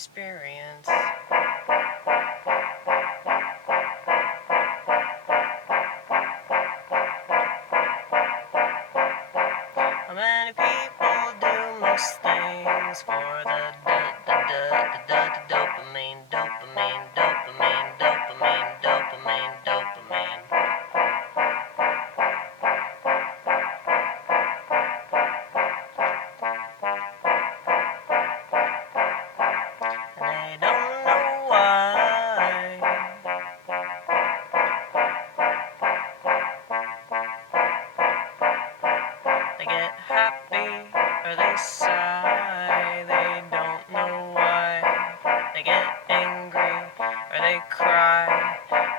experience. Many people do most things for the dopamine, dopamine, dopamine, dopamine, dopamine, dopamine. And they don't know why. They get happy or they sigh. They don't know why. They get angry or they cry.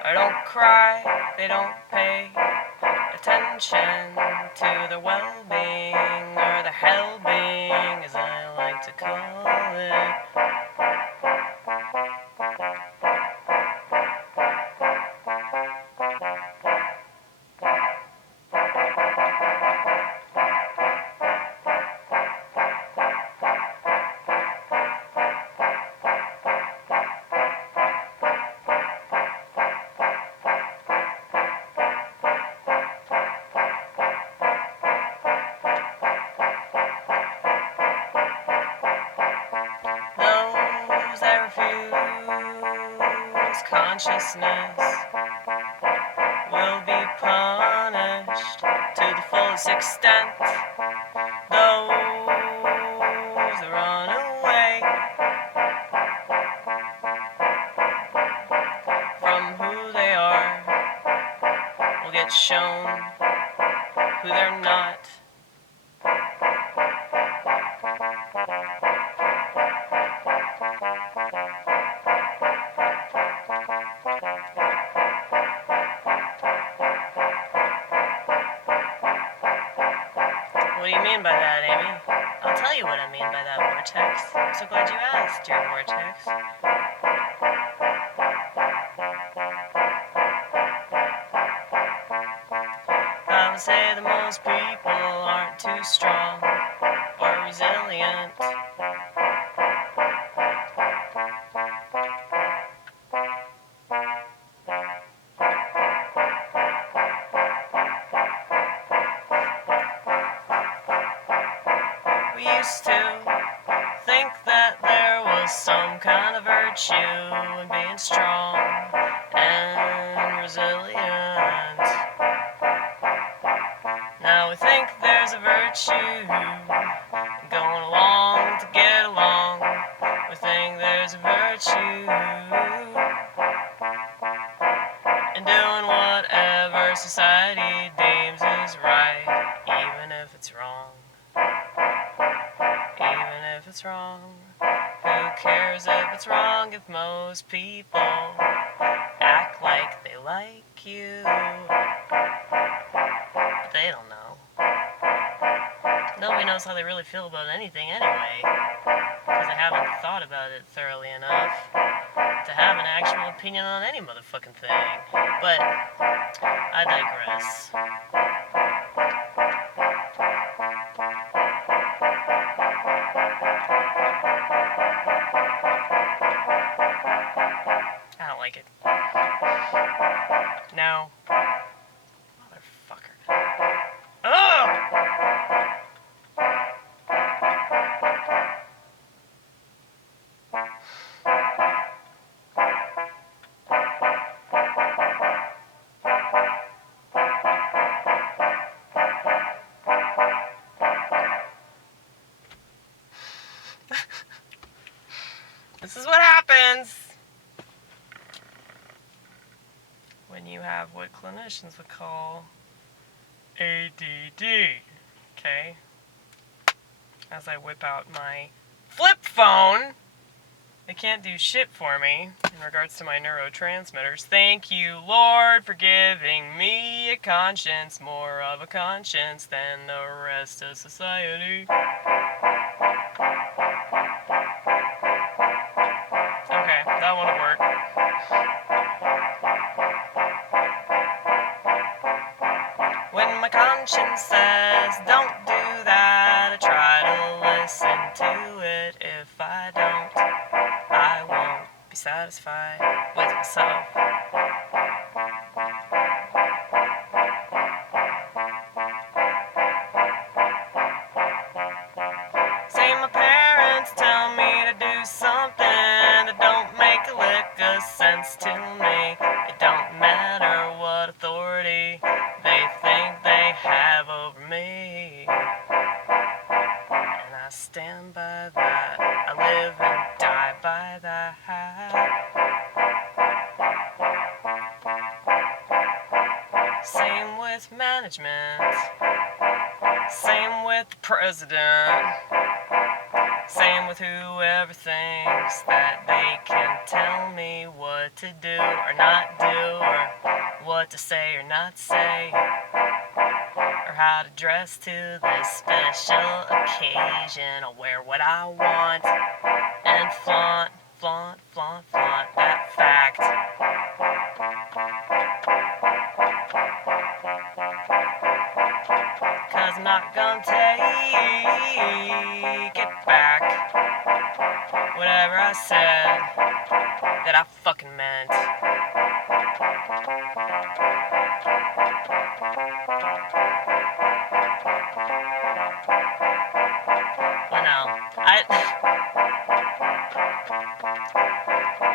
Or don't cry, they don't pay attention to their well-being, or the hell-being, as I like to call it. Those that refuse consciousness will be punished to the fullest extent. Those that run away from who they are will get shown who they're not. What do you mean by that, Amy? I'll tell you what I mean by that, vortex. I'm so glad you asked, dear vortex. I would say that most people aren't too strong or resilient. We used to think that there was some kind of virtue in being strong and resilient. Now we think there's a virtue in going along to get along. We think there's a virtue in doing whatever society deems is right, even if it's wrong. Even if it's wrong, who cares if it's wrong if most people act like they like you? But they don't know. Nobody knows how they really feel about anything anyway, because they haven't thought about it thoroughly enough to have an actual opinion on any motherfucking thing. But I digress. I don't like it. No. Motherfucker. Ugh! This is what happens when you have what clinicians would call a.d.d. Okay? As I whip out my flip phone, it can't do shit for me in regards to my neurotransmitters. Thank you, Lord, for giving me a conscience, more of a conscience than the rest of society. Okay, that won't work. When my conscience says don't do that, I try to listen to it. If I don't, I satisfied with myself. See, my parents tell me to do something that don't make a lick of sense to me. It don't matter what authority they think they have over me. And I stand by that. I live and die by that. Same with management. Same with the president. Same with whoever thinks that they can tell me what to do or not do, or what to say or not say, or how to dress to this special occasion. I'll wear what I want and flaunt that fact. Cause I'm not gonna take it back. Whatever I said that I fucking meant. Well, no.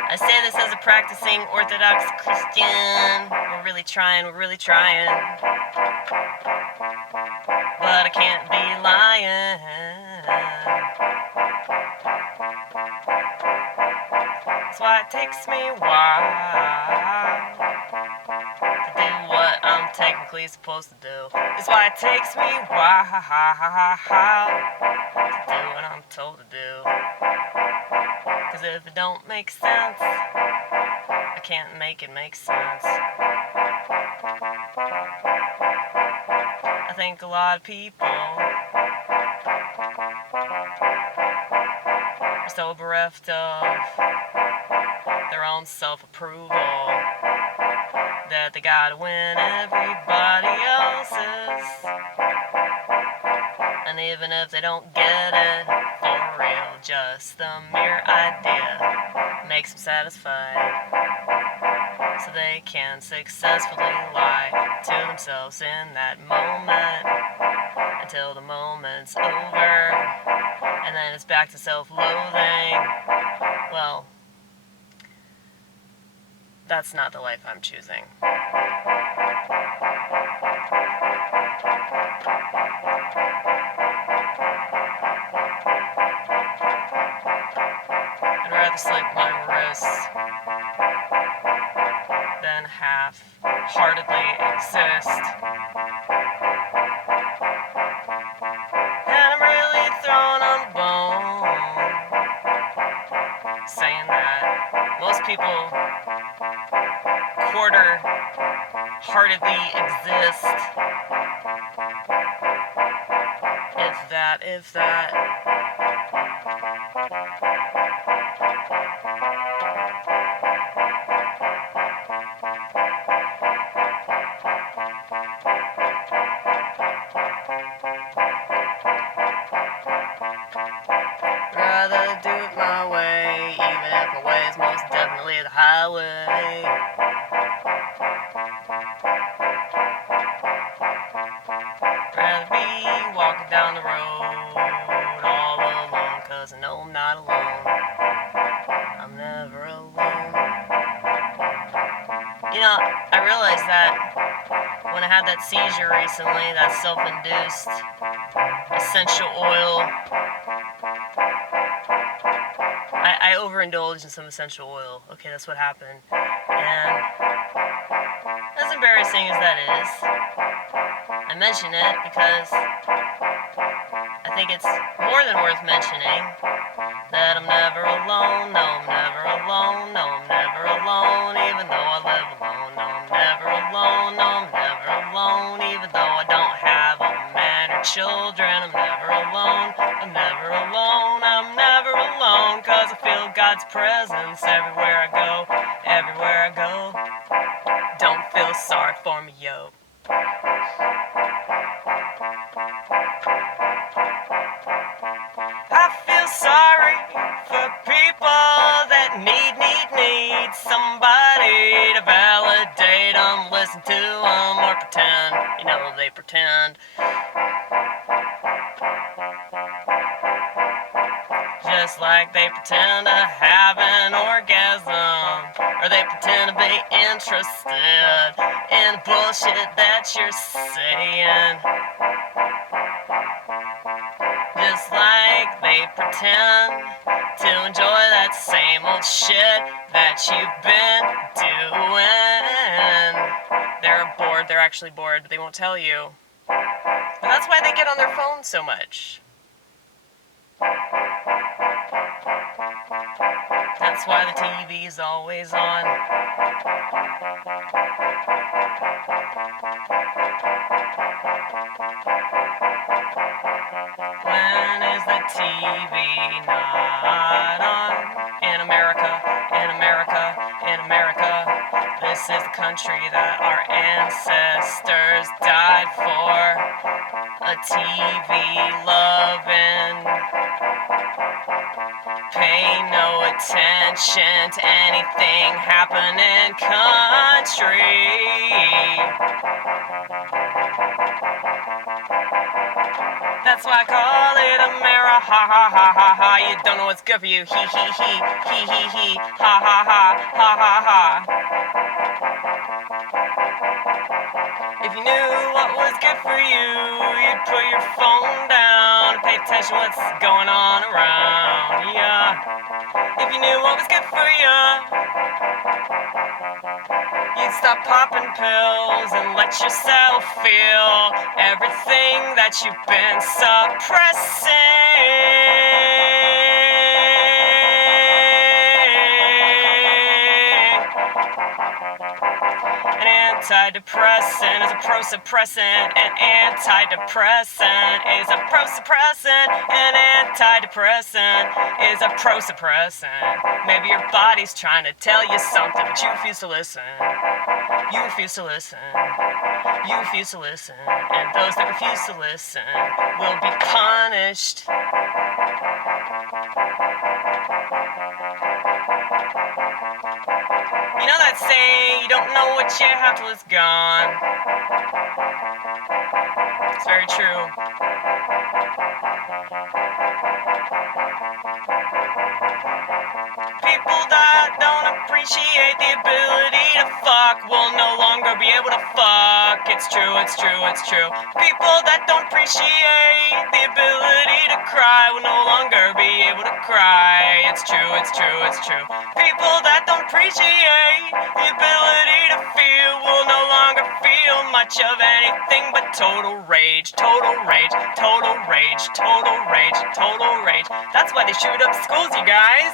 I say this as a practicing Orthodox Christian. We're really trying. But I can't be lying. That's why it takes me a while to do what I'm technically supposed to do. That's why it takes me a while to do what I'm told to do. Cause if it don't make sense, I can't make it make sense. I think a lot of people are so bereft of their own self-approval that they gotta win everybody else's. And even if they don't get it for real, just the mere idea makes them satisfied, so they can successfully lie to themselves in that moment until the moment's over, and then it's back to self-loathing. Well, that's not the life I'm choosing. I'd rather slit my wrists than half-heartedly exist. And I'm really throwing on the bone, saying that most people quarter-heartedly exist. If that. Rather do it my way, even if my way is most definitely the highway. Rather be walking down the road all alone, cause I know I'm not alone. I'm never alone. You know, I realized that when I had that seizure recently, that self-induced essential oil, I overindulged in some essential oil. Okay, that's what happened. And as embarrassing as that is, I mention it because I think it's more than worth mentioning that I'm never alone. No, I'm never alone. No, I'm never alone, even though I live alone. No, I'm never alone. No, I'm never alone, even though I don't have a man or children. I'm never alone. I'm never alone. I'm never alone, cause I feel God's presence everywhere I go. Everywhere I go. Don't feel sorry for me, yo. I feel sorry for people that need Just like they pretend to have an orgasm, or they pretend to be interested in bullshit that you're saying. Just like they pretend to enjoy that same old shit that you've been doing. They're bored, they're actually bored, but they won't tell you. And that's why they get on their phones so much. That's why the TV is always on. When is the TV not on? In America, in America, in America. This is the country that our ancestors died for. A TV loving. Pay no attention to anything happening country. That's why I call it America, ha ha ha ha ha. You don't know what's good for you, he he he, he he he, ha ha ha, ha ha ha. If you knew what was good for you, you'd put your phone down and pay attention to what's going on around ya. If you knew what was good for you, you'd stop popping pills and let yourself feel everything that you've been suppressing. An antidepressant is a pro-suppressant. An antidepressant is a pro-suppressant. An antidepressant is a pro-suppressant. Maybe your body's trying to tell you something, but you refuse to listen. You refuse to listen. You refuse to listen. And those that refuse to listen will be punished. You know that saying, you don't know what you have till it's gone. It's very true. People that don't appreciate the ability to fuck will no longer be able to fuck. It's true, it's true, it's true. People that don't appreciate the ability to cry will no longer be able to cry. It's true, it's true, it's true. People that don't appreciate the ability to feel will no longer feel much of anything but total rage, total rage, total rage, total rage, total rage. That's why they shoot up schools, you guys.